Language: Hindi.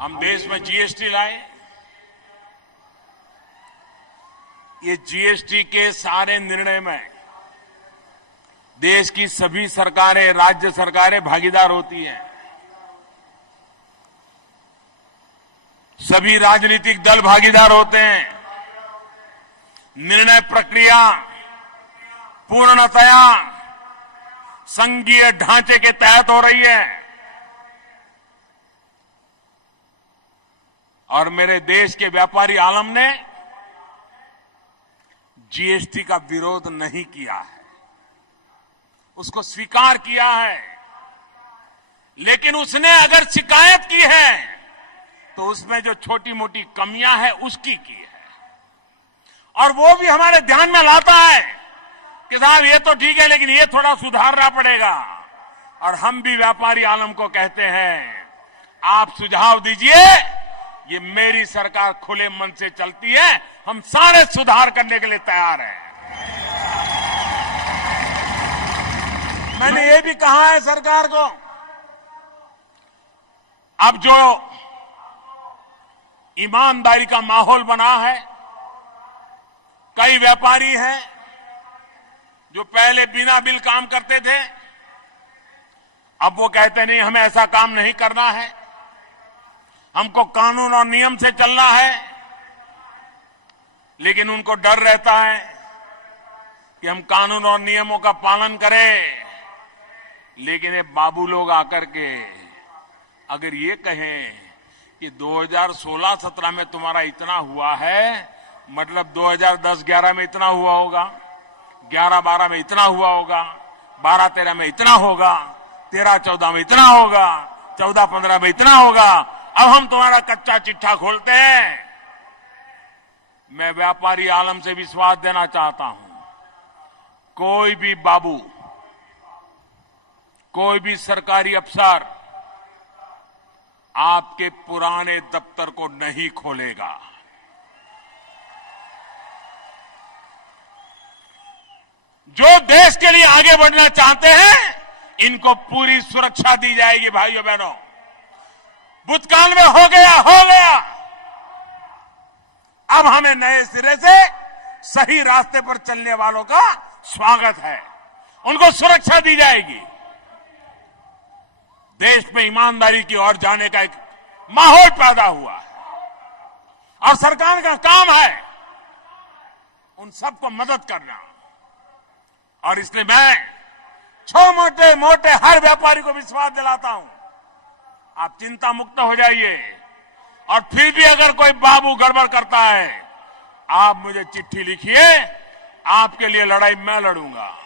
हम देश में जीएसटी लाए। ये जीएसटी के सारे निर्णय में देश की सभी सरकारें, राज्य सरकारें भागीदार होती हैं। सभी राजनीतिक दल भागीदार होते हैं। निर्णय प्रक्रिया पूर्णतया संघीय ढांचे के तहत हो रही है और मेरे देश के व्यापारी आलम ने जीएसटी का विरोध नहीं किया है, उसको स्वीकार किया है। लेकिन उसने अगर शिकायत की है तो उसमें जो छोटी मोटी कमियां हैं उसकी की है और वो भी हमारे ध्यान में लाता है कि साहब ये तो ठीक है लेकिन ये थोड़ा सुधारना पड़ेगा। और हम भी व्यापारी आलम को कहते हैं आप सुझाव दीजिए, ये मेरी सरकार खुले मन से चलती है, हम सारे सुधार करने के लिए तैयार हैं। मैंने ये भी कहा है सरकार को, अब जो ईमानदारी का माहौल बना है, कई व्यापारी हैं जो पहले बिना बिल काम करते थे, अब वो कहते नहीं हमें ऐसा काम नहीं करना है, हमको कानून और नियम से चलना है। लेकिन उनको डर रहता है कि हम कानून और नियमों का पालन करें। लेकिन ये बाबू लोग आकर के अगर ये कहें कि 2016-17 में तुम्हारा इतना हुआ है, मतलब 2010-11 में इतना हुआ होगा, 11-12 में इतना हुआ होगा, 12-13 में इतना होगा, 13-14 में इतना होगा, 14-15 में इतना होगा, अब हम तुम्हारा कच्चा चिट्ठा खोलते हैं। मैं व्यापारी आलम से विश्वास देना चाहता हूं, कोई भी बाबू, कोई भी सरकारी अफसर आपके पुराने दफ्तर को नहीं खोलेगा। जो देश के लिए आगे बढ़ना चाहते हैं, इनको पूरी सुरक्षा दी जाएगी। भाइयों बहनों, भूतकाल में हो गया, अब हमें नए सिरे से सही रास्ते पर चलने वालों का स्वागत है, उनको सुरक्षा दी जाएगी। देश में ईमानदारी की ओर जाने का एक माहौल पैदा हुआ है और सरकार का काम है उन सबको मदद करना। और इसलिए मैं मोटे हर व्यापारी को विश्वास दिलाता हूं, आप चिंता मुक्त हो जाइए और फिर भी अगर कोई बाबू गड़बड़ करता है, आप मुझे चिट्ठी लिखिए, आपके लिए लड़ाई मैं लड़ूंगा।